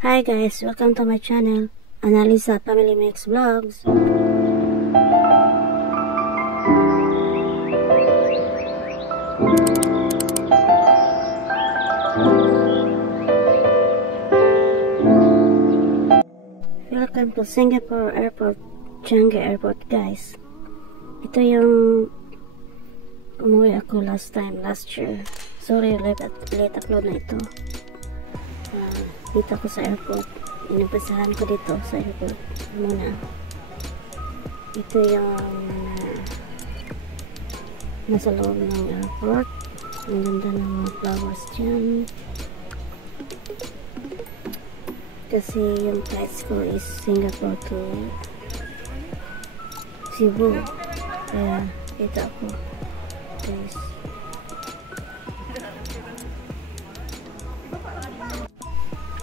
Hi guys, welcome to my channel, Annalisa Family Mix Vlogs. Welcome to Singapore Airport, Changi Airport guys. Ito yung umuwi ako last year. Sorry, late upload na ito. Dito ako sa airport. Inumpisahan ko dito sa airport muna. Ito yung nasa loob ng airport. Ang ganda ng mga flowers dyan. Kasi yung flights ko is Singapore to Cebu. Kaya dito ako guys.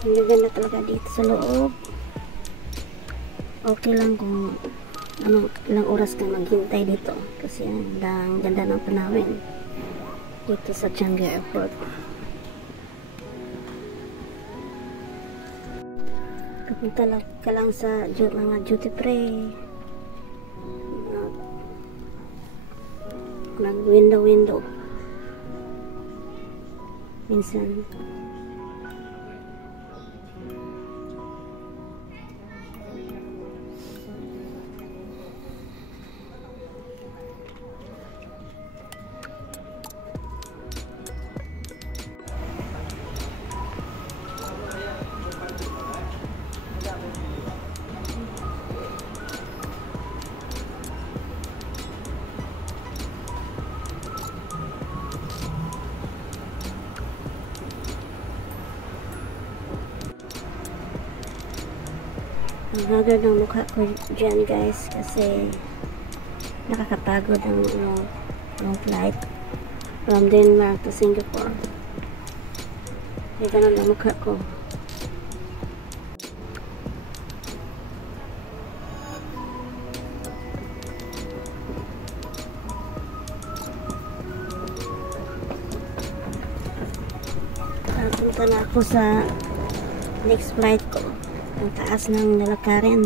Ang ganda talaga dito sa loob. Okay lang kung ilang oras ka maghintay dito kasi ang ganda ng panawin dito sa Changi Airport. Kapunta ka lang sa mga duty free, mag window minsan. Ang haggard ng mukha ko dyan guys kasi nakakapagod ang long flight from Denmark to Singapore. Kaya ganun ang mukha ko. Punta na ako sa next flight ko. Ang taas ng lalakarin.